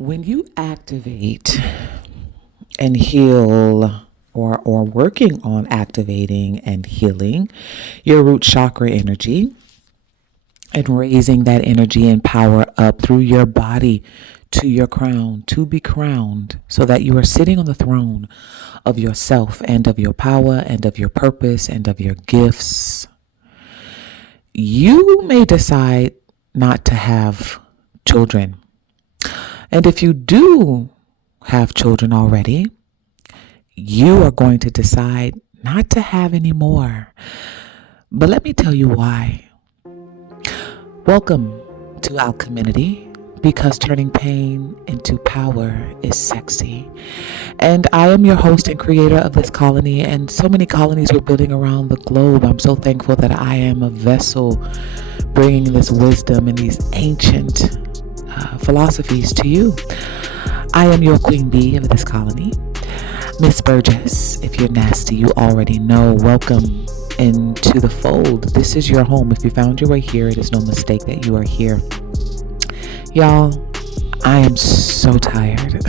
When you activate and heal or working on activating and healing your root chakra energy and raising that energy and power up through your body to your crown, to be crowned, so that you are sitting on the throne of yourself and of your power and of your purpose and of your gifts, you may decide not to have children. And if you do have children already, you are going to decide not to have any more. But let me tell you why. Welcome to Alcheminity, because turning pain into power is sexy. And I am your host and creator of this colony, and so many colonies we're building around the globe. I'm so thankful that I am a vessel bringing this wisdom and these ancient philosophies to you. I am your queen bee of this colony, Miss Burgess. If you're nasty, you already know. Welcome into the fold. This is your home. If you found your way here, it is no mistake that you are here. Y'all, I am so tired.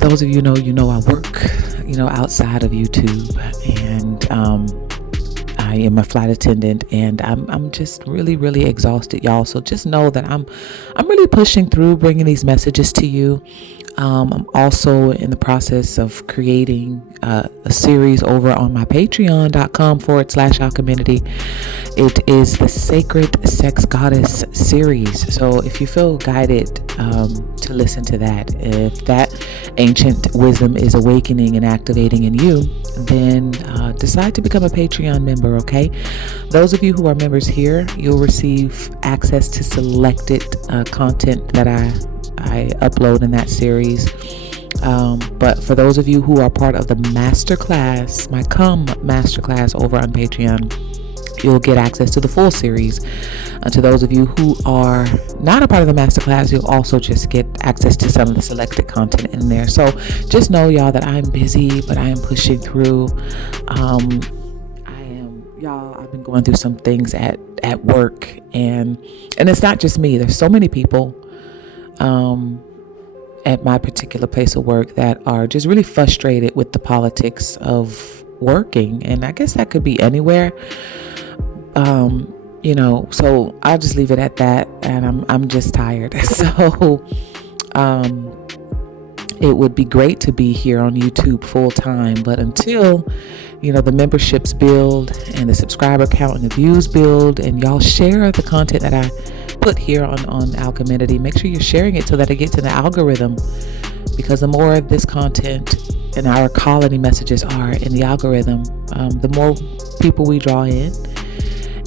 Those of you know I work, outside of YouTube, and I am a flight attendant, and I'm just really, really exhausted, y'all. So just know that I'm really pushing through bringing these messages to you. I'm also in the process of creating a series over on my patreon.com/alcheminity. It is the Sacred Sex Goddess series. So if you feel guided to listen to that, if that ancient wisdom is awakening and activating in you, then decide to become a Patreon member, okay? Those of you who are members here, you'll receive access to selected content that I upload in that series. But for those of you who are part of the masterclass, my masterclass over on Patreon, you'll get access to the full series. To those of you who are not a part of the masterclass, you'll also just get access to some of the selected content in there. So just know, y'all, that I'm busy, but I am pushing through. I've been going through some things at work, and it's not just me. There's so many people at my particular place of work that are just really frustrated with the politics of working, and I guess that could be anywhere. So I'll just leave it at that, and I'm just tired. So it would be great to be here on YouTube full time, but until the memberships build and the subscriber count and the views build, and y'all share the content that I put here on Alcheminity, make sure you're sharing it so that it gets in the algorithm, because the more of this content and our colony messages are in the algorithm, the more people we draw in.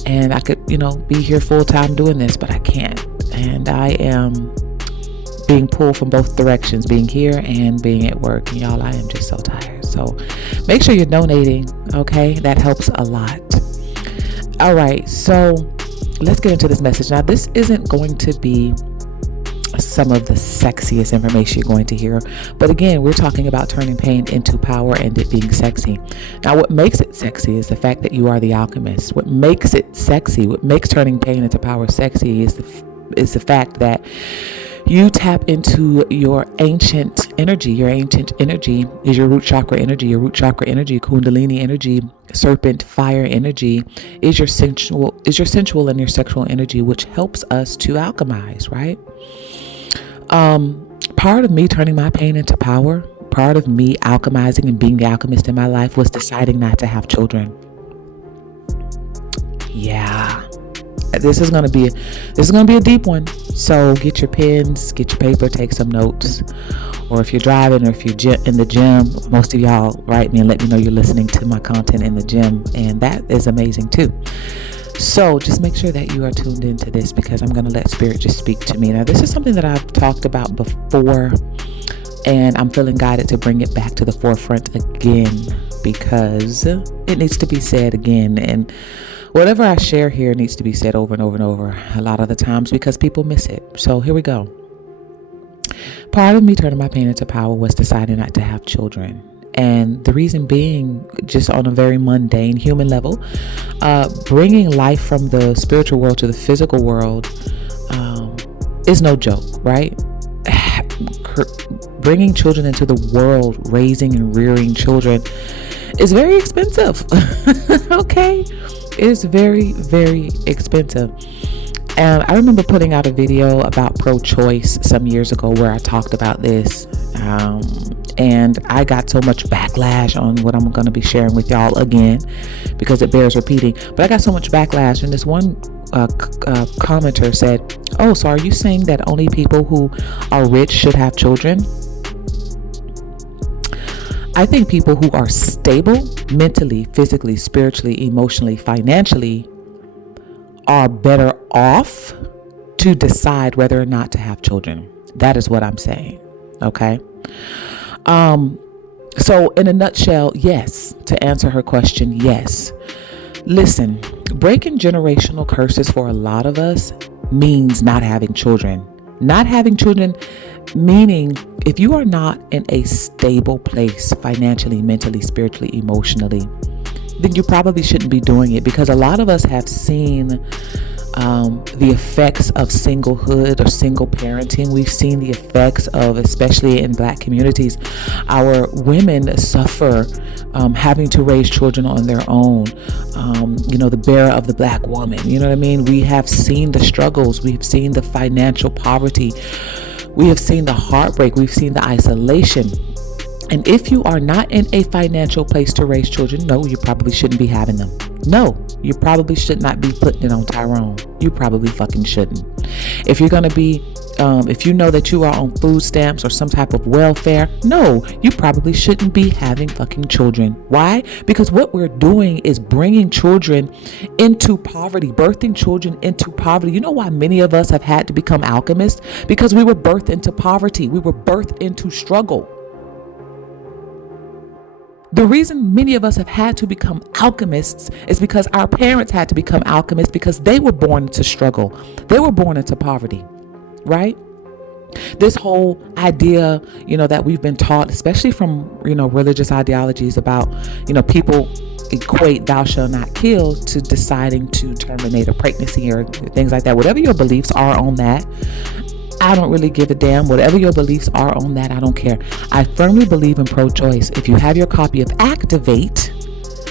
And I could be here full time doing this, but I can't, and I am being pulled from both directions, being here and being at work. And y'all, I am just so tired. So make sure you're donating, okay? That helps a lot. All right, so let's get into this message. Now, this isn't going to be some of the sexiest information you're going to hear, but again, we're talking about turning pain into power and it being sexy. Now, what makes it sexy is the fact that you are the alchemist. What makes it sexy, what makes turning pain into power sexy is the fact that you tap into your ancient energy. Your ancient energy is your root chakra energy. Your root chakra energy, Kundalini energy, serpent fire energy, is your sensual and your sexual energy, which helps us to alchemize, right? Part of me turning my pain into power, part of me alchemizing and being the alchemist in my life, was deciding not to have children. Yeah. This is going to be a deep one. So get your pens, get your paper, take some notes. Or if you're driving, or if you're in the gym, most of y'all write me and let me know you're listening to my content in the gym, and that is amazing too. So just make sure that you are tuned into this, because I'm going to let spirit just speak to me. Now, this is something that I've talked about before, and I'm feeling guided to bring it back to the forefront again, because it needs to be said again. And whatever I share here needs to be said over and over and over a lot of the times, because people miss it. So here we go. Part of me turning my pain into power was deciding not to have children. And the reason being, just on a very mundane human level, bringing life from the spiritual world to the physical world is no joke, right? bringing children into the world, raising and rearing children is very expensive. Okay? It's very, very expensive. And I remember putting out a video about pro-choice some years ago where I talked about this. And I got so much backlash on what I'm going to be sharing with y'all again, because it bears repeating. But I got so much backlash, and this one commenter said, "Oh, so are you saying that only people who are rich should have children?" I think people who are stable mentally, physically, spiritually, emotionally, financially are better off to decide whether or not to have children. That is what I'm saying. Okay. So in a nutshell, yes, to answer her question, yes. Listen, breaking generational curses for a lot of us means not having children. Not having children meaning if you are not in a stable place financially, mentally, spiritually, emotionally, then you probably shouldn't be doing it, because a lot of us have seen the effects of singlehood or single parenting. We've seen the effects of, especially in Black communities, our women suffer having to raise children on their own. The bearer of the Black woman, you know what I mean? We have seen the struggles. We've seen the financial poverty. We have seen the heartbreak. We've seen the isolation. And if you are not in a financial place to raise children, no, you probably shouldn't be having them. No, you probably should not be putting it on Tyrone. You probably fucking shouldn't. If you're going to be, if you know that you are on food stamps or some type of welfare, no, you probably shouldn't be having fucking children. Why? Because what we're doing is bringing children into poverty, birthing children into poverty. You know why many of us have had to become alchemists? Because we were birthed into poverty. We were birthed into struggle. The reason many of us have had to become alchemists is because our parents had to become alchemists, because they were born into struggle. They were born into poverty, right? This whole idea, that we've been taught, especially from, religious ideologies about, people equate thou shalt not kill to deciding to terminate a pregnancy or things like that. Whatever your beliefs are on that, I don't really give a damn. Whatever your beliefs are on that, I don't care. I firmly believe in pro-choice. If you have your copy of Activate,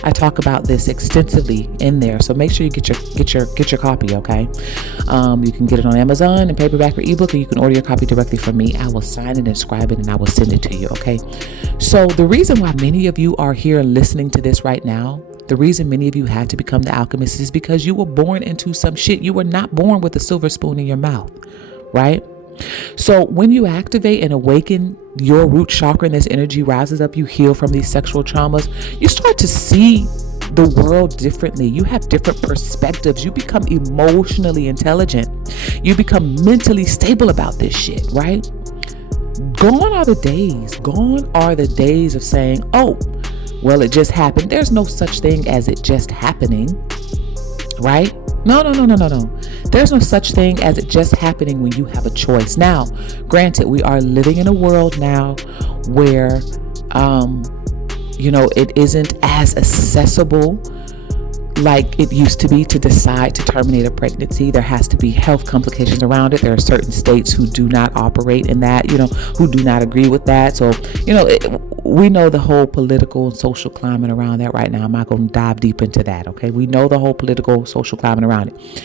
I talk about this extensively in there. So make sure you get your copy, okay? You can get it on Amazon in paperback or ebook, or you can order your copy directly from me. I will sign it and inscribe it, and I will send it to you, okay? So the reason why many of you are here listening to this right now, the reason many of you had to become the alchemist is because you were born into some shit. You were not born with a silver spoon in your mouth, right? So when you activate and awaken your root chakra and this energy rises up, you heal from these sexual traumas, you start to see the world differently. You have different perspectives. You become emotionally intelligent. You become mentally stable about this shit, right? Gone are the days of saying, oh, well, it just happened. There's no such thing as it just happening, right? No. There's no such thing as it just happening when you have a choice. Now, granted, we are living in a world now where, it isn't as accessible like it used to be to decide to terminate a pregnancy. There has to be health complications around it. There are certain states who do not operate in that, who do not agree with that. So, we know the whole political and social climate around that right now. I'm not going to dive deep into that. Okay. We know the whole political, social climate around it.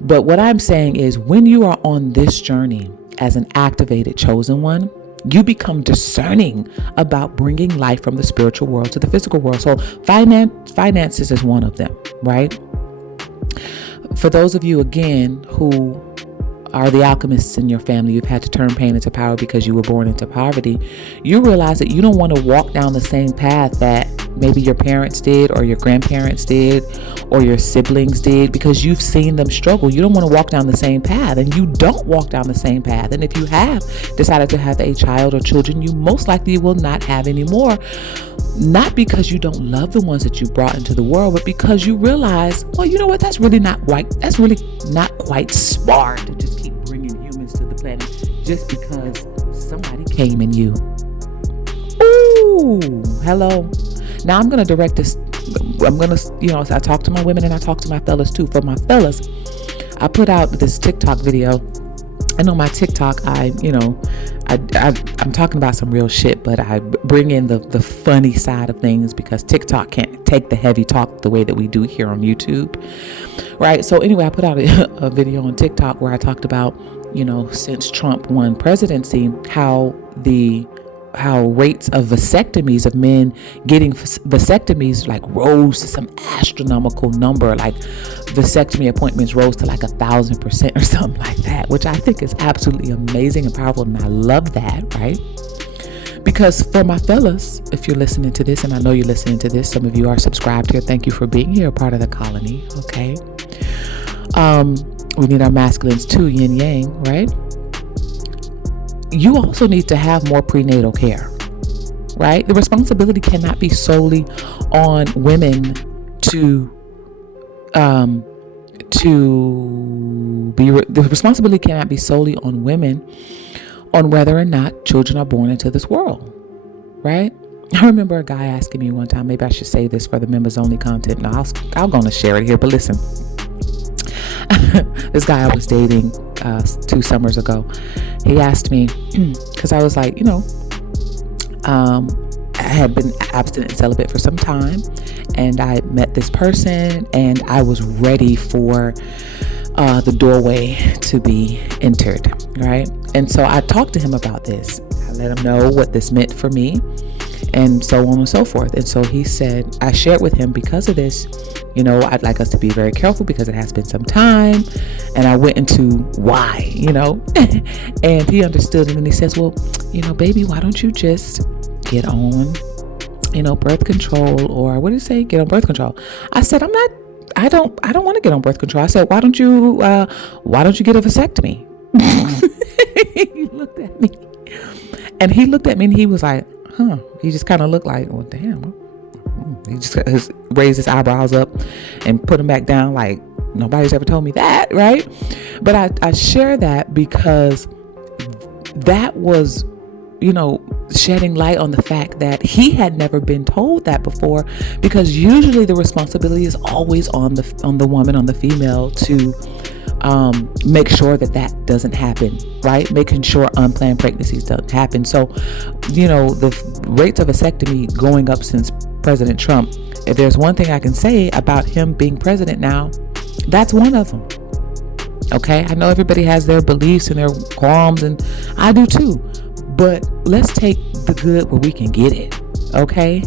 But what I'm saying is, when you are on this journey as an activated chosen one, you become discerning about bringing life from the spiritual world to the physical world. So finances is one of them, right? For those of you, again, who are the alchemists in your family, you've had to turn pain into power because you were born into poverty. You realize that you don't want to walk down the same path that maybe your parents did, or your grandparents did, or your siblings did, because you've seen them struggle. You don't want to walk down the same path, and you don't walk down the same path. And if you have decided to have a child or children, you most likely will not have any more. Not because you don't love the ones that you brought into the world, but because you realize, well, you know what? That's really not quite smart to just keep bringing humans to the planet just because somebody came in you. Ooh, hello. Now I'm going to direct this. I talk to my women and I talk to my fellas too. For my fellas, I put out this TikTok video I know my TikTok, I'm talking about some real shit, but I bring in the funny side of things because TikTok can't take the heavy talk the way that we do here on YouTube, right? So anyway, I put out a video on TikTok where I talked about, since Trump won presidency, how rates of vasectomies, of men getting vasectomies, like rose to some astronomical number. Like vasectomy appointments rose to like 1,000% or something like that, which I think is absolutely amazing and powerful. And I love that, right? Because for my fellas, if you're listening to this, and I know you're listening to this, some of you are subscribed here. Thank you for being here, part of the colony. Okay. We need our masculines too, yin yang, right? You also need to have more prenatal care, right? The responsibility cannot be solely on women the responsibility cannot be solely on women on whether or not children are born into this world, right? I remember a guy asking me one time, maybe I should say this for the members only content. Now I'll go and share it here, but listen, this guy I was dating 2 summers ago, he asked me, because I was like, I had been abstinent and celibate for some time, and I met this person, and I was ready for the doorway to be entered, right? And so I talked to him about this. I let him know what this meant for me, and so on and so forth. And so he said, I shared with him, because of this, I'd like us to be very careful because it has been some time. And I went into why, and he understood. And then he says, well, baby, why don't you just get on, birth control, or what did he say? Get on birth control. I said, I don't want to get on birth control. I said, why don't you get a vasectomy? He looked at me, and he was like, huh. He just kind of looked like, well, damn. He just raised his eyebrows up and put them back down like nobody's ever told me that, right? But I share that because that was, shedding light on the fact that he had never been told that before, because usually the responsibility is always on the woman, on the female, to make sure that doesn't happen, right? Making sure unplanned pregnancies don't happen. So, the rates of vasectomy going up since President Trump, if there's one thing I can say about him being president now, that's one of them. Okay, I know everybody has their beliefs and their qualms, and I do too, but let's take the good where we can get it. Okay,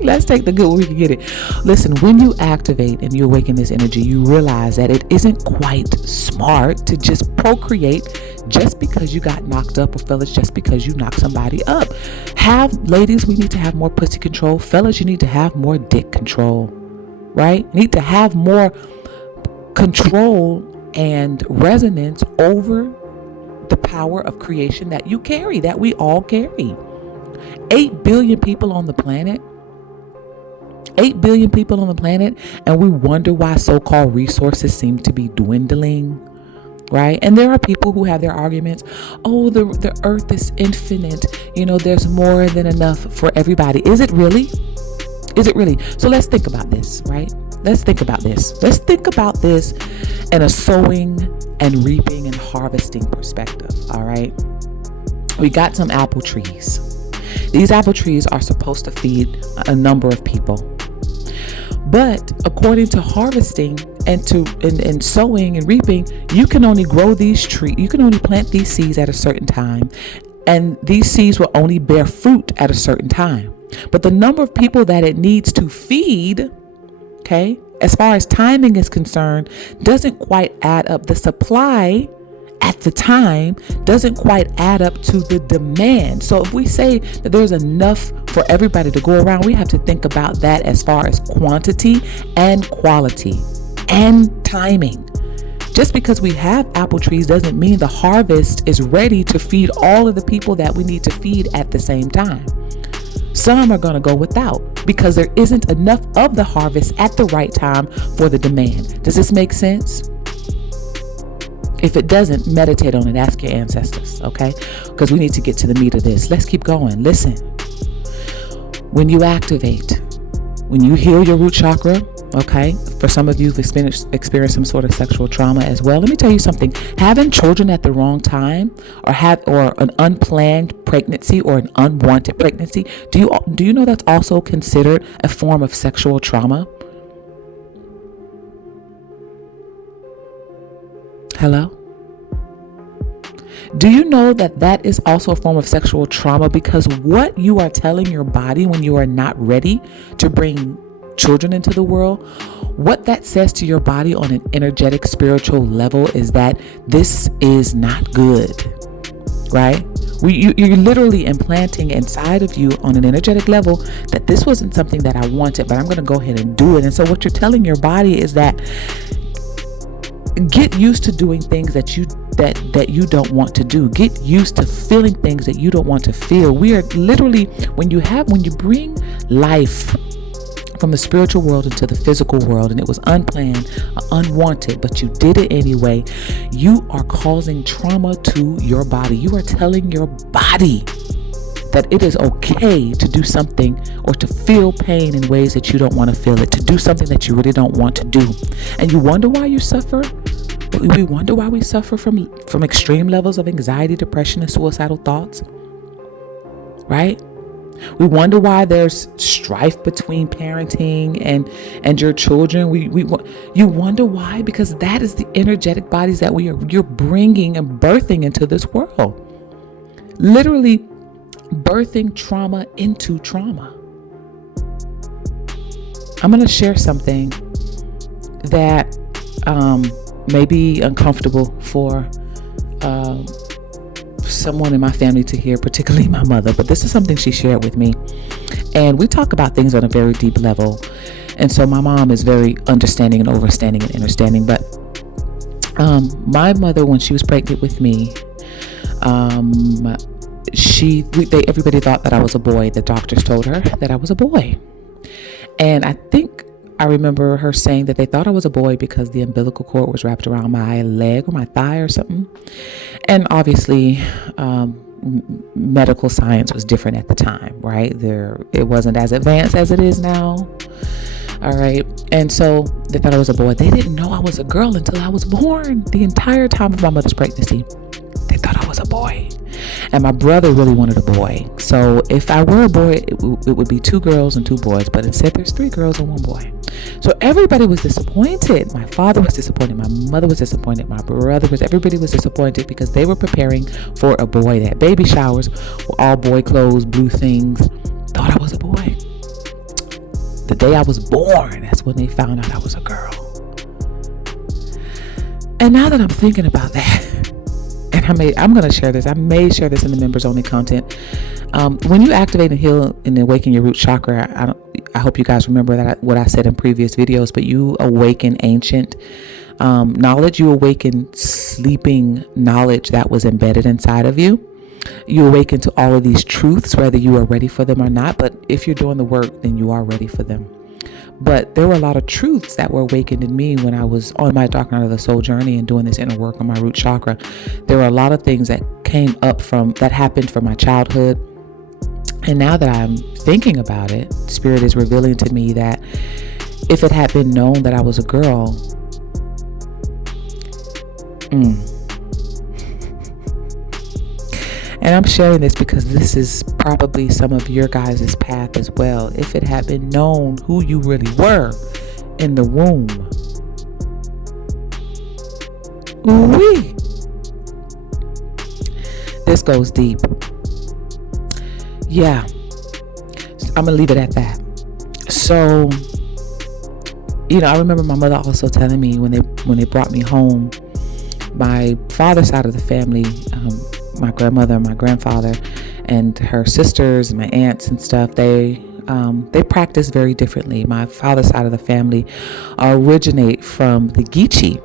let's take the good where we can get it. Listen, when you activate and you awaken this energy, you realize that it isn't quite smart to just procreate just because you got knocked up, or fellas, just because you knocked somebody up. Ladies, we need to have more pussy control. Fellas, you need to have more dick control, right? You need to have more control and resonance over the power of creation that you carry, that we all carry. 8 billion people on the planet. 8 billion people on the planet, and we wonder why so-called resources seem to be dwindling, right? And there are people who have their arguments. Oh, the earth is infinite. There's more than enough for everybody. Is it really? Is it really? So let's think about this, right? Let's think about this. Let's think about this in a sowing and reaping and harvesting perspective, all right? We got some apple trees. These apple trees are supposed to feed a number of people. But according to harvesting and sowing and reaping, you can only grow these trees. You can only plant these seeds at a certain time. And these seeds will only bear fruit at a certain time. But the number of people that it needs to feed, okay, as far as timing is concerned, doesn't quite add up. The supply at the time doesn't quite add up to the demand. So if we say that there's enough for everybody to go around, we have to think about that as far as quantity and quality and timing. Just because we have apple trees doesn't mean the harvest is ready to feed all of the people that we need to feed at the same time. Some are going to go without because there isn't enough of the harvest at the right time for the demand. Does this make sense? If it doesn't, meditate on it. Ask your ancestors, okay? Because we need to get to the meat of this. Let's keep going. Listen. When you activate, when you heal your root chakra, okay, for some of you who've experienced some sort of sexual trauma as well, let me tell you something. Having children at the wrong time, or an unplanned pregnancy or an unwanted pregnancy, do you know that's also considered a form of sexual trauma? Hello? Do you know that is also a form of sexual trauma? Because what you are telling your body when you are not ready to bring children into the world, what that says to your body on an energetic, spiritual level is that this is not good, right? You're literally implanting inside of you on an energetic level that this wasn't something that I wanted, but I'm going to go ahead and do it. And so what you're telling your body is that get used to doing things that you don't want to do. Get used to feeling things that you don't want to feel. We are literally, when you bring life from the spiritual world into the physical world, and it was unplanned, unwanted, but you did it anyway, you are causing trauma to your body. You are telling your body that it is okay to do something or to feel pain in ways that you don't want to feel it, to do something that you really don't want to do. And you wonder why you suffer? We wonder why we suffer from extreme levels of anxiety, depression, and suicidal thoughts, right? We wonder why there's strife between parenting and your children. You wonder why, because that is the energetic bodies that you're bringing and birthing into this world. Literally birthing trauma into trauma. I'm going to share something that may be uncomfortable for someone in my family to hear, particularly my mother, but this is something she shared with me, and we talk about things on a very deep level. And so my mom is very understanding and overstanding and understanding, but my mother, when she was pregnant with me, everybody thought that I was a boy. The doctors told her that I was a boy, and I remember her saying that they thought I was a boy because the umbilical cord was wrapped around my leg or my thigh or something. And obviously, medical science was different at the time, right? It wasn't as advanced as it is now. All right. And so they thought I was a boy. They didn't know I was a girl until I was born. The entire time of my mother's pregnancy, they thought I was a boy. And my brother really wanted a boy. So if I were a boy, it would be 2 girls and 2 boys. But instead, there's 3 girls and 1 boy. So everybody was disappointed. My father was disappointed. My mother was disappointed. Everybody was disappointed because they were preparing for a boy. They had baby showers, all boy clothes, blue things. Thought I was a boy. The day I was born, that's when they found out I was a girl. And now that I'm thinking about that, and I'm going to share this. I may share this in the members only content. When you activate and heal and awaken your root chakra, I hope you guys remember what I said in previous videos, but you awaken ancient knowledge. You awaken sleeping knowledge that was embedded inside of you. You awaken to all of these truths, whether you are ready for them or not. But if you're doing the work, then you are ready for them. But there were a lot of truths that were awakened in me when I was on my Dark Night of the Soul journey and doing this inner work on my root chakra. There were a lot of things that came up that happened from my childhood. And now that I'm thinking about it, Spirit is revealing to me that if it had been known that I was a girl, and I'm sharing this because this is probably some of your guys' path as well. If it had been known who you really were in the womb, ooh-wee. This goes deep. Yeah, I'm gonna leave it at that. So, I remember my mother also telling me when they brought me home, my father's side of the family, my grandmother, my grandfather, and her sisters and my aunts and stuff, they practice very differently. My father's side of the family originate from the Geechee.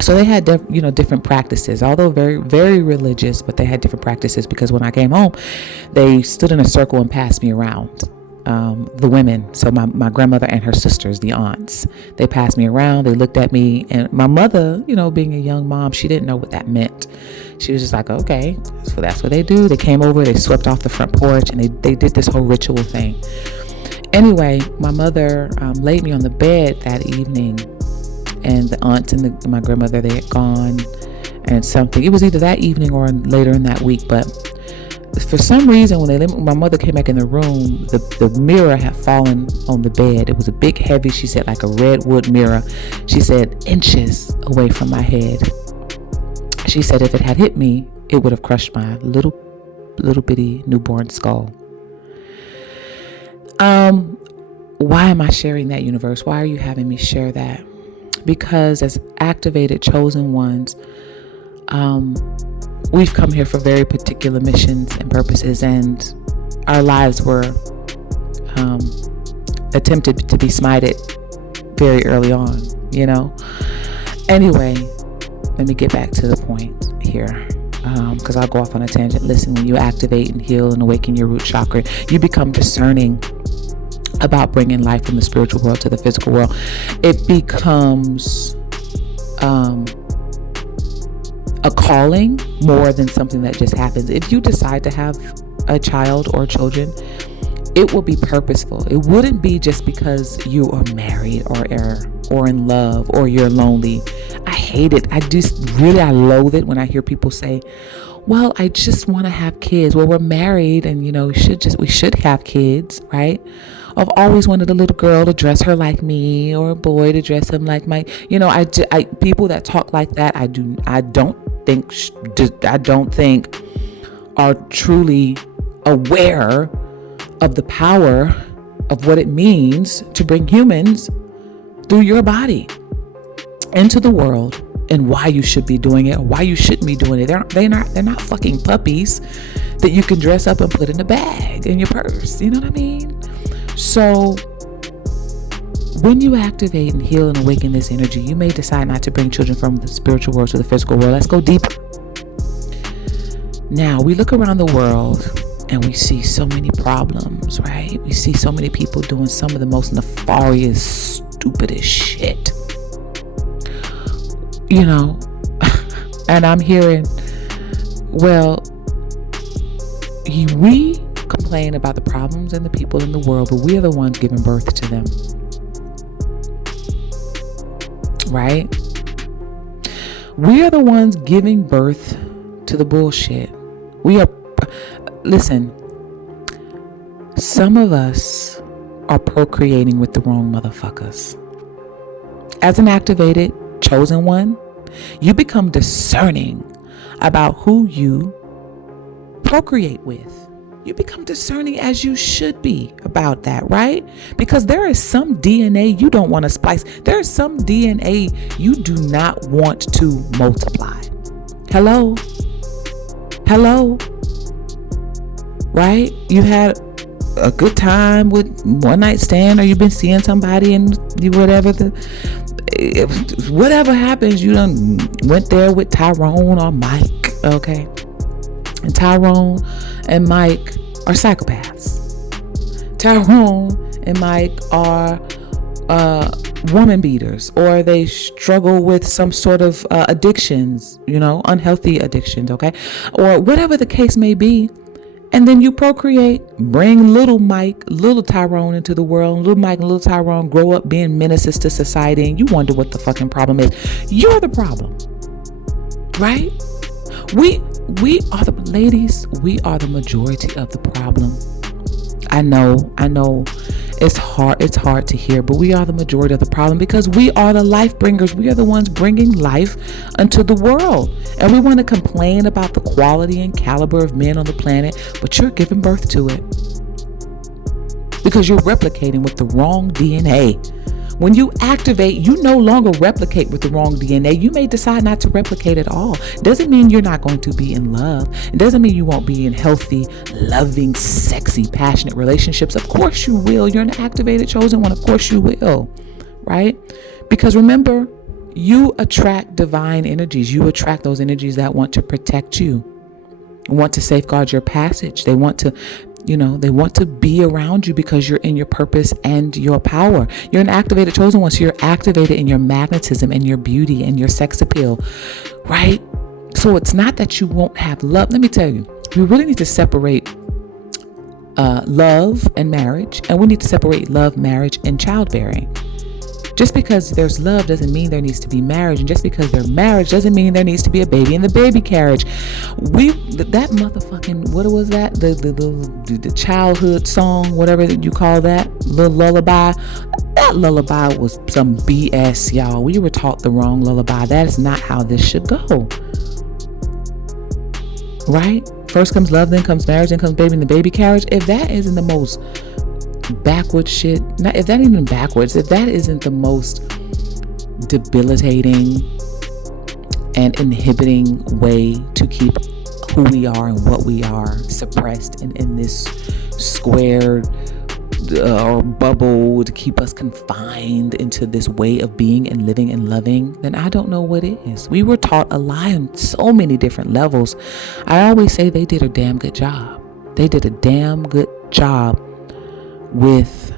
So they had, different practices, although very, very religious, but they had different practices because when I came home, they stood in a circle and passed me around. The women, so my grandmother and her sisters, the aunts, they passed me around. They looked at me, and my mother, being a young mom, she didn't know what that meant. She was just like, okay, so that's what they do. They came over, they swept off the front porch, and they did this whole ritual thing. Anyway, my mother laid me on the bed that evening, and the aunts and my grandmother, they had gone, and something. It was either that evening or later in that week, but for some reason, when my mother came back in the room, the mirror had fallen on the bed. It was a big, heavy, she said, like a redwood mirror. She said, inches away from my head. She said if it had hit me, it would have crushed my little bitty newborn skull. Why am I sharing that, universe? Why are you having me share that? Because as activated chosen ones, we've come here for very particular missions and purposes, and our lives were attempted to be smited very early on, Anyway, let me get back to the point here, because I'll go off on a tangent. Listen, when you activate and heal and awaken your root chakra, you become discerning about bringing life from the spiritual world to the physical world. It becomes a calling more than something that just happens. If you decide to have a child or children, it will be purposeful. It wouldn't be just because you are married or in love or you're lonely. I hate it. I loathe it when I hear people say, well, I just want to have kids. Well, we're married and, we should have kids, right? I've always wanted a little girl to dress her like me, or a boy to dress him like my, people that talk like that, I don't think are truly aware of the power of what it means to bring humans through your body into the world, and why you should be doing it or why you shouldn't be doing it. They're not fucking puppies that you can dress up and put in a bag in your purse. You know what I mean? So when you activate and heal and awaken this energy, you may decide not to bring children from the spiritual world to the physical world. Let's go deeper. Now, we look around the world and we see so many problems, right? We see so many people doing some of the most nefarious, stupidest shit. And I'm hearing, we complain about the problems and the people in the world, but we are the ones giving birth to them. Right? We are the ones giving birth to the bullshit. Listen, some of us are procreating with the wrong motherfuckers. As an activated, chosen one, you become discerning about who you procreate with. You become discerning, as you should be, about that, right? Because there is some DNA you don't want to splice. There is some DNA you do not want to multiply. Hello? Right? You had a good time with one night stand, or you've been seeing somebody and whatever happens, you done went there with Tyrone or Mike, okay? And Tyrone and Mike are psychopaths. Tyrone and Mike are woman beaters, or they struggle with some sort of addictions, unhealthy addictions, okay? Or whatever the case may be. And then you procreate, bring little Mike, little Tyrone into the world. Little Mike and little Tyrone grow up being menaces to society, and you wonder what the fucking problem is. You're the problem, right? We are the ladies. We are the majority of the problem. I know it's hard to hear, but we are the majority of the problem, because we are the life bringers. We are the ones bringing life unto the world. And we want to complain about the quality and caliber of men on the planet, but you're giving birth to it because you're replicating with the wrong DNA. When you activate, you no longer replicate with the wrong DNA. You may decide not to replicate at all. Doesn't mean you're not going to be in love. It doesn't mean you won't be in healthy, loving, sexy, passionate relationships. Of course you will. You're an activated, chosen one. Of course you will. Right? Because remember, you attract divine energies. You attract those energies that want to protect you, want to safeguard your passage. They want to they want to be around you because you're in your purpose and your power. You're an activated, chosen one. So you're activated in your magnetism and your beauty and your sex appeal, right? So it's not that you won't have love. Let me tell you, we really need to separate love and marriage, and we need to separate love, marriage, and childbearing. Just because there's love doesn't mean there needs to be marriage, and just because there's marriage doesn't mean there needs to be a baby in the baby carriage. That motherfucking, what was that? The childhood song, whatever you call that, little lullaby. That lullaby was some BS, y'all. We were taught the wrong lullaby. That is not how this should go. Right? First comes love, then comes marriage, then comes baby in the baby carriage. If that isn't the most backward shit, if that isn't backwards, if that isn't the most debilitating and inhibiting way to keep who we are and what we are suppressed in this squared or bubble to keep us confined into this way of being and living and loving, then I don't know what is. We were taught a lie on so many different levels. I always say they did a damn good job. They did a damn good job with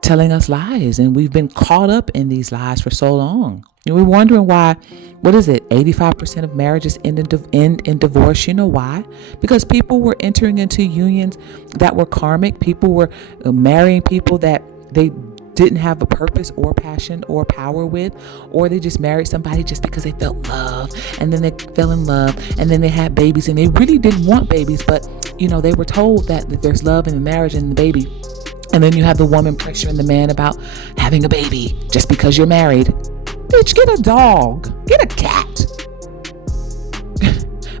telling us lies, and we've been caught up in these lies for so long. And we're wondering why, 85% of marriages end in divorce. You know why? Because people were entering into unions that were karmic. People were marrying people that they didn't have a purpose or passion or power with, or they just married somebody just because they felt love, and then they fell in love, and then they had babies, and they really didn't want babies, but they were told that there's love in the marriage and the baby. And then you have the woman pressuring the man about having a baby just because you're married. Bitch, get a dog. Get a cat.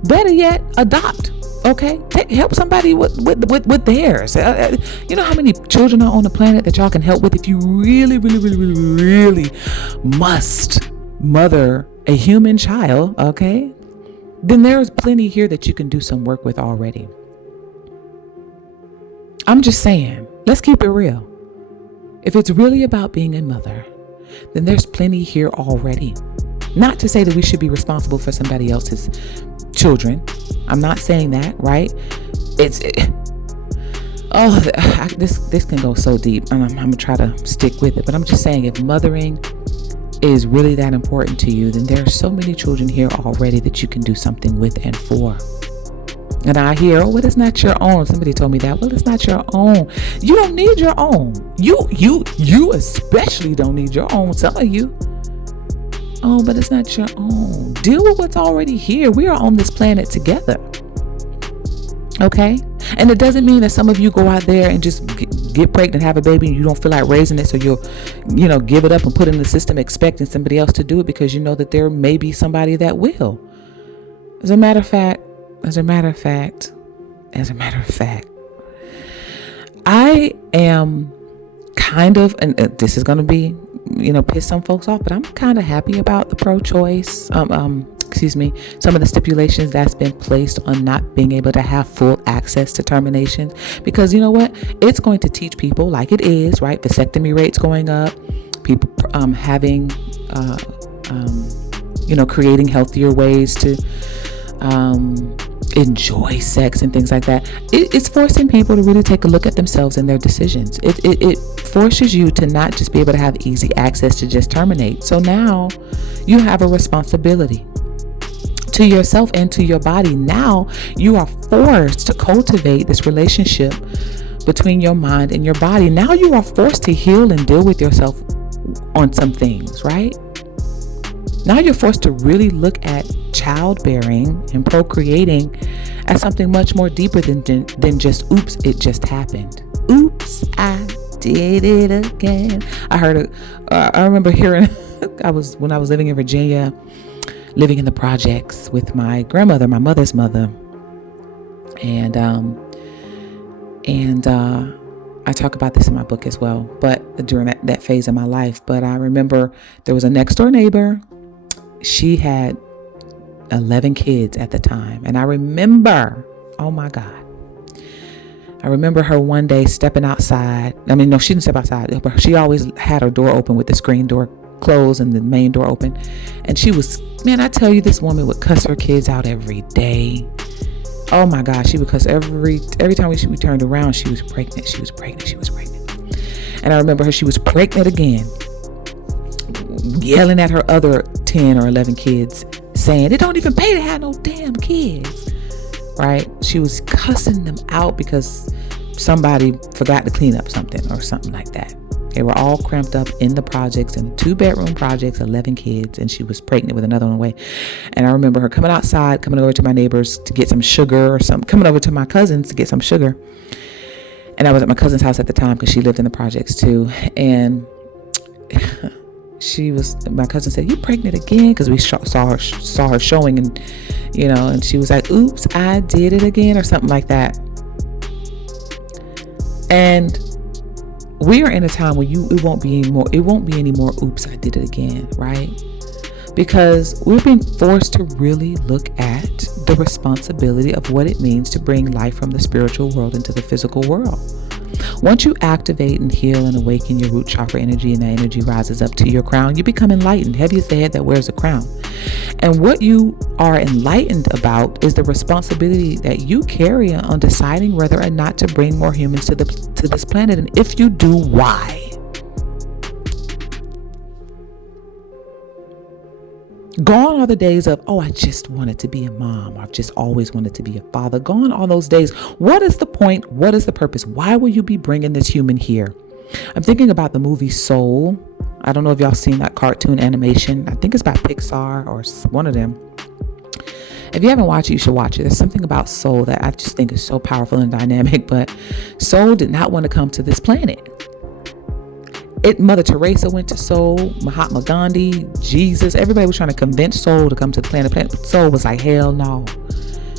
Better yet, adopt. Okay? Help somebody with theirs. You know how many children are on the planet that y'all can help with if you really, really, really, really, really must mother a human child, okay? Then there's plenty here that you can do some work with already. I'm just saying. Let's keep it real. If it's really about being a mother, then there's plenty here already. Not to say that we should be responsible for somebody else's children. I'm not saying that, right? This can go so deep, and I'm gonna try to stick with it. But I'm just saying, if mothering is really that important to you, then there are so many children here already that you can do something with and for. And I hear, well, it's not your own. Somebody told me that. Well, it's not your own. You don't need your own. You especially don't need your own. Some of you. Oh, but it's not your own. Deal with what's already here. We are on this planet together. Okay? And it doesn't mean that some of you go out there and just get pregnant, have a baby, and you don't feel like raising it, so you'll, give it up and put it in the system expecting somebody else to do it, because you know that there may be somebody that will. As a matter of fact, I am kind of, and this is going to be, piss some folks off, but I'm kind of happy about the pro-choice, some of the stipulations that's been placed on not being able to have full access to terminations, because you know what? It's going to teach people, like it is, right? Vasectomy rates going up, people having, creating healthier ways to enjoy sex and things like that. It's forcing people to really take a look at themselves and their decisions. It forces you to not just be able to have easy access to just terminate. So now you have a responsibility to yourself and to your body. Now you are forced to cultivate this relationship between your mind and your body. Now you are forced to heal and deal with yourself on some things, right? Now you're forced to really look at childbearing and procreating as something much more deeper than just, oops, it just happened. Oops, I did it again. I remember hearing, when I was living in Virginia, living in the projects with my grandmother, my mother's mother. And I talk about this in my book as well, but during that phase of my life. But I remember there was a next door neighbor. She had 11 kids at the time. And I remember, oh my God, I remember her one day stepping outside. I mean, no, she didn't step outside, but she always had her door open with the screen door closed and the main door open. And she was, man, I tell you, this woman would cuss her kids out every day. Oh my God, she would cuss every time we turned around. She was pregnant. And I remember she was pregnant again, yelling at her other 10 or 11 kids, saying, it don't even pay to have no damn kids, right? She was cussing them out because somebody forgot to clean up something or something like that. They were all cramped up in the projects, in the 2-bedroom projects, 11 kids, and she was pregnant with another one away. And I remember her coming outside, coming over to my neighbors to get some sugar or something, coming over to my cousins to get some sugar. And I was at my cousin's house at the time because she lived in the projects too. And my cousin said, "You pregnant again?" Because we saw her showing, and and she was like, "Oops, I did it again," or something like that. And we are in a time where it won't be any more "oops, I did it again," right? Because we're being forced to really look at the responsibility of what it means to bring life from the spiritual world into the physical world. Once you activate and heal and awaken your root chakra energy, and that energy rises up to your crown, you become enlightened. Heavy is the head that wears a crown. And what you are enlightened about is the responsibility that you carry on deciding whether or not to bring more humans to this planet. And if you do, why? Gone are the days of, "Oh, I just wanted to be a mom," or "I've just always wanted to be a father." Gone are those days. What is the point? What is the purpose? Why will you be bringing this human here? I'm thinking about the movie Soul. I don't know if y'all seen that cartoon animation. I think it's by Pixar or one of them. If you haven't watched it, you should watch it. There's something about Soul that I just think is so powerful and dynamic. But Soul did not want to come to this planet. Mother Teresa went to Seoul, Mahatma Gandhi, Jesus, everybody was trying to convince Soul to come to the planet. But Soul was like, "Hell no,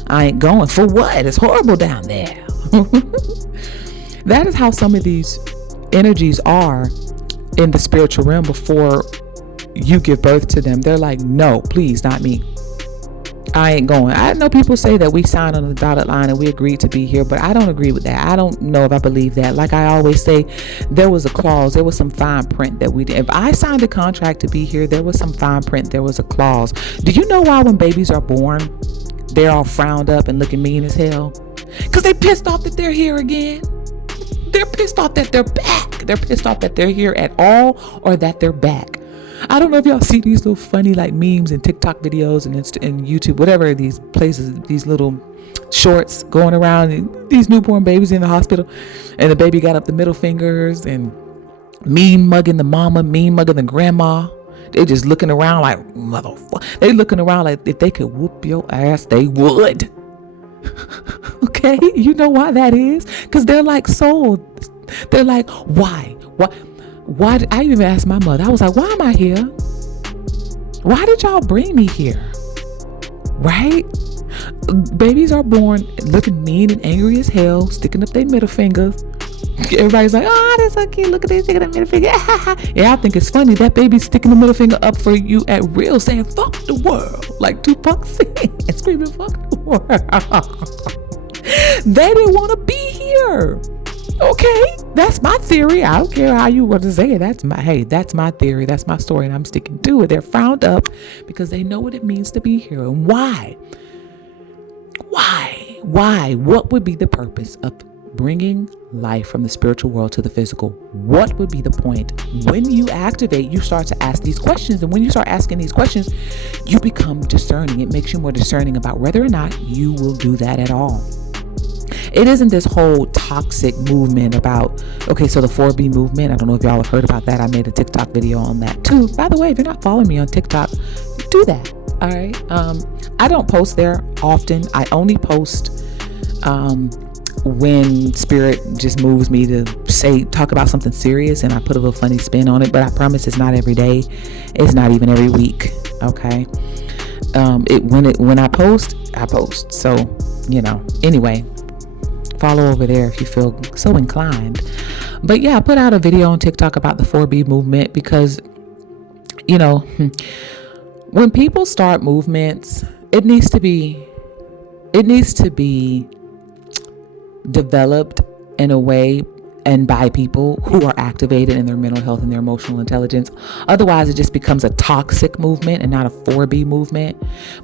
I ain't going. For what? It's horrible down there." That is how some of these energies are in the spiritual realm before you give birth to them. They're like, "No, please, not me. I ain't going." I know people say that we signed on the dotted line and we agreed to be here, but I don't agree with that. I don't know if I believe that. Like I always say, there was a clause, there was some fine print that we did. If I signed a contract to be here, there was some fine print, there was a clause. Do you know why when babies are born, they're all frowned up and looking mean as hell? Because they pissed off that they're here again. They're pissed off that they're back. They're pissed off that they're here at all or that they're back. I don't know if y'all see these little funny like memes and TikTok videos and YouTube, whatever, these places, these little shorts going around, and these newborn babies in the hospital, and the baby got up the middle fingers and mean mugging the mama, mean mugging the grandma. They just looking around like, motherfucker. They looking around like if they could whoop your ass, they would. Okay, you know why that is? Because they're like soul. They're like, why? Why? I even asked my mother. I was like, "Why am I here? Why did y'all bring me here?" Right? Babies are born looking mean and angry as hell, sticking up their middle fingers. Everybody's like, "Oh, that's so cute. Look at they sticking up middle finger." Yeah, I think it's funny that baby's sticking the middle finger up for you at real, saying "fuck the world," like Tupac said, and screaming "fuck the world." They didn't want to be here. Okay, that's my theory. I don't care how you want to say it. That's my theory. That's my story, and I'm sticking to it. They're frowned up because they know what it means to be here. And why? What would be the purpose of bringing life from the spiritual world to the physical? What would be the point? When you activate, you start to ask these questions. And when you start asking these questions, you become discerning. It makes you more discerning about whether or not you will do that at all. It isn't this whole toxic movement about, okay, so the 4B movement, I don't know if y'all have heard about that. I made a TikTok video on that too. By the way, if you're not following me on TikTok, do that. All right. I don't post there often. I only post when spirit just moves me to talk about something serious, and I put a little funny spin on it, but I promise it's not every day. It's not even every week. Okay. When I post. So, anyway, follow over there if you feel so inclined. But yeah, I put out a video on TikTok about the 4B movement because, when people start movements, it needs to be developed in a way and by people who are activated in their mental health and their emotional intelligence. Otherwise, it just becomes a toxic movement and not a 4B movement.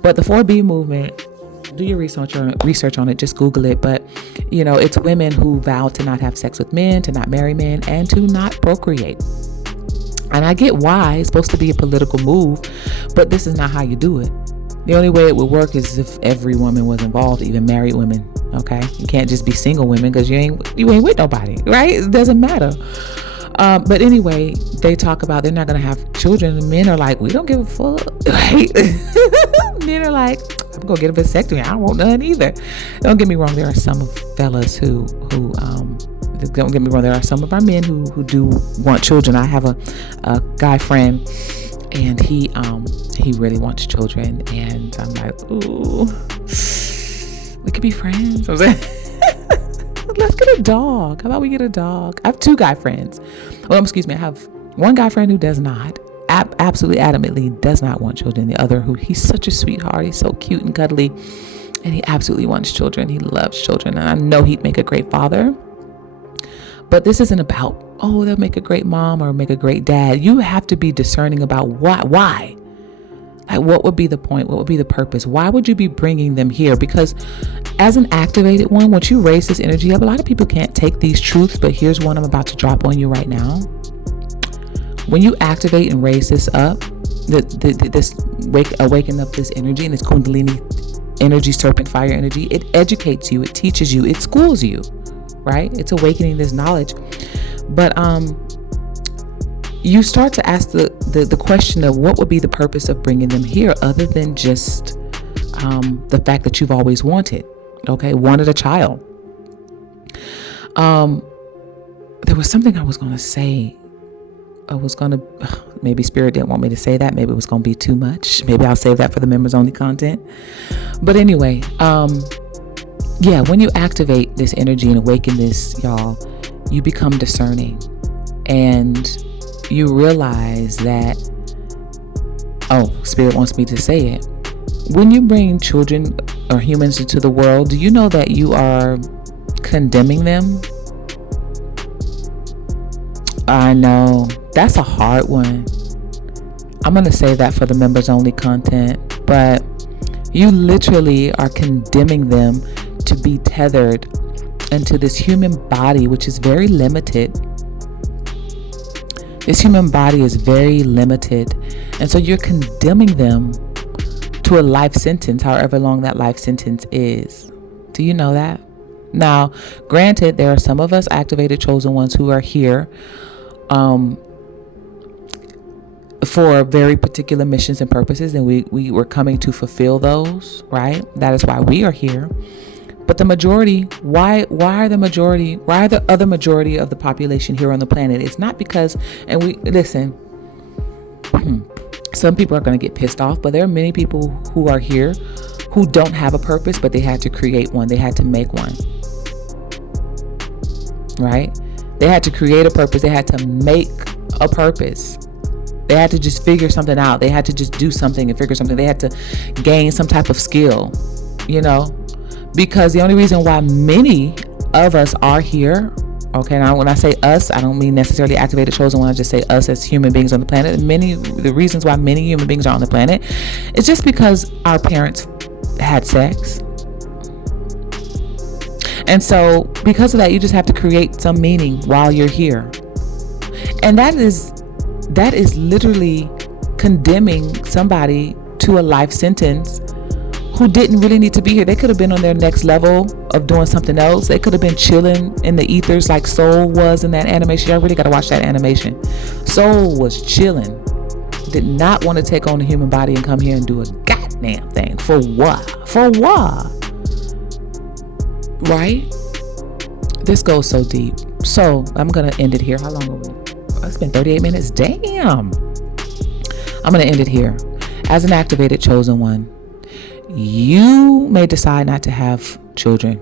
But the 4B movement, do your research on it, just Google it. But, it's women who vow to not have sex with men, to not marry men, and to not procreate. And I get why it's supposed to be a political move, but this is not how you do it. The only way it would work is if every woman was involved, even married women. Okay, you can't just be single women because you ain't with nobody, right? It doesn't matter. But anyway, they talk about they're not gonna have children. And men are like, we don't give a fuck, right? Men are like, I'm gonna get a vasectomy. I don't want none either. Don't get me wrong. There are some fellas who don't get me wrong. There are some of our men who do want children. I have a guy friend, and he really wants children, and I'm like, ooh, we could be friends. I was like, let's get a dog. How about we get a dog? I have two guy friends. Well, excuse me. I have one guy friend who does not, absolutely adamantly does not want children. The other he's such a sweetheart. He's so cute and cuddly, and he absolutely wants children. He loves children, and I know he'd make a great father. But this isn't about, oh, they'll make a great mom or make a great dad. You have to be discerning about why. Like, what would be the point? What would be the purpose? Why would you be bringing them here? Because as an activated one, once you raise this energy up, a lot of people can't take these truths, but here's one I'm about to drop on you right now. When you activate and raise this up, awaken up this energy and this Kundalini energy, serpent fire energy, it educates you, it teaches you, it schools you, right? It's awakening this knowledge. But you start to ask the question of what would be the purpose of bringing them here other than just the fact that you've always wanted a child. There was something I was going to say. Maybe Spirit didn't want me to say that. Maybe it was going to be too much. Maybe I'll save that for the members only content. But anyway, when you activate this energy and awaken this, y'all, you become discerning, and you realize that, Spirit wants me to say it. When you bring children or humans into the world, do you know that you are condemning them? I know, that's a hard one. I'm going to say that for the members only content, but you literally are condemning them to be tethered into this human body, which is very limited. This human body is very limited. And so you're condemning them to a life sentence, however long that life sentence is. Do you know that? Now, granted, there are some of us activated chosen ones who are here for very particular missions and purposes, and we were coming to fulfill those, right? That is why we are here. But the majority, why are the other majority of the population here on the planet? It's not because, and we listen, some people are going to get pissed off, but there are many people who are here who don't have a purpose, but they had to create one. They had to make one, right? They had to create a purpose. They had to make a purpose. They had to just figure something out. They had to just do something and figure something. They had to gain some type of skill, because the only reason why many of us are here, now when I say us, I don't mean necessarily activated chosen one. I just say us as human beings on the planet. The reasons why many human beings are on the planet is just because our parents had sex. And so because of that, you just have to create some meaning while you're here. And that is literally condemning somebody to a life sentence who didn't really need to be here. They could have been on their next level of doing something else. They could have been chilling in the ethers like Soul was in that animation. Y'all really got to watch that animation. Soul was chilling. Did not want to take on the human body and come here and do a goddamn thing. For what? For what? Right? This goes so deep. So I'm going to end it here. How long are we? It's been 38 minutes. Damn. I'm going to end it here. As an activated chosen one, you may decide not to have children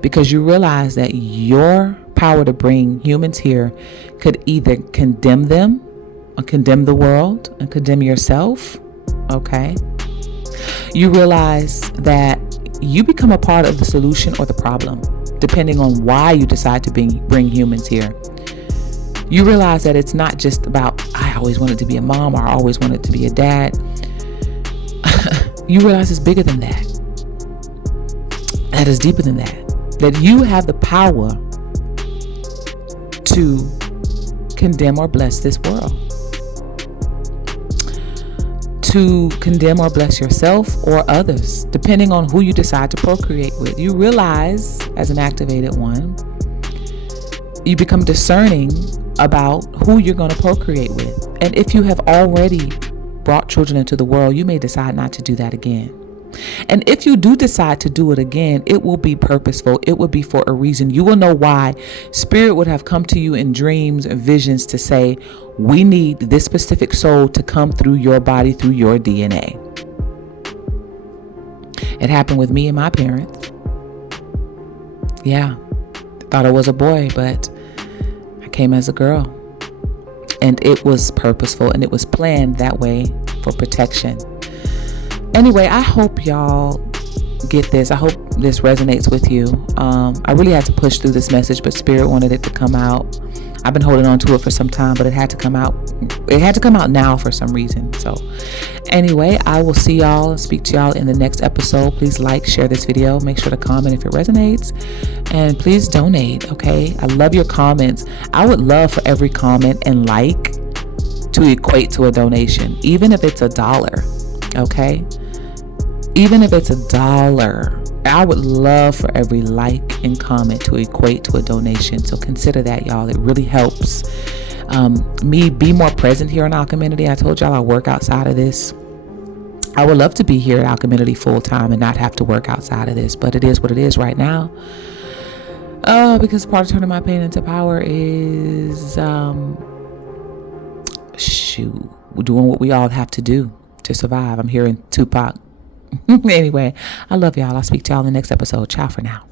because you realize that your power to bring humans here could either condemn them or condemn the world and condemn yourself. Okay. You realize that you become a part of the solution or the problem, depending on why you decide to bring humans here. You realize that it's not just about, I always wanted to be a mom or I always wanted to be a dad. You realize it's bigger than that. That is deeper than that. That you have the power to condemn or bless this world. to condemn or bless yourself or others, depending on who you decide to procreate with. You realize, as an activated one, you become discerning about who you're going to procreate with. And if you have already brought children into the world, you may decide not to do that again. And if you do decide to do it again, it will be purposeful. It will be for a reason. You will know why. Spirit would have come to you in dreams and visions to say, we need this specific soul to come through your body, through your DNA. It happened with me and my parents. Yeah. Thought I was a boy, but I came as a girl. And it was purposeful, and it was planned that way for protection. Anyway, I hope y'all get this. I hope this resonates with you. I really had to push through this message, but Spirit wanted it to come out. I've been holding on to it for some time, but it had to come out. It had to come out now for some reason. So anyway, I will see y'all and speak to y'all in the next episode. Please like, share this video. Make sure to comment if it resonates. And please donate, okay? I love your comments. I would love for every comment and like to equate to a donation, even if it's $1, okay? Even if it's $1, I would love for every like and comment to equate to a donation. So consider that, y'all. It really helps me be more present here in Alcheminity. I told y'all I work outside of this. I would love to be here at Alcheminity full time and not have to work outside of this, but it is what it is right now. Because part of turning my pain into power is doing what we all have to do to survive. I'm hearing Tupac. Anyway, I love y'all. I'll speak to y'all in the next episode. Ciao for now.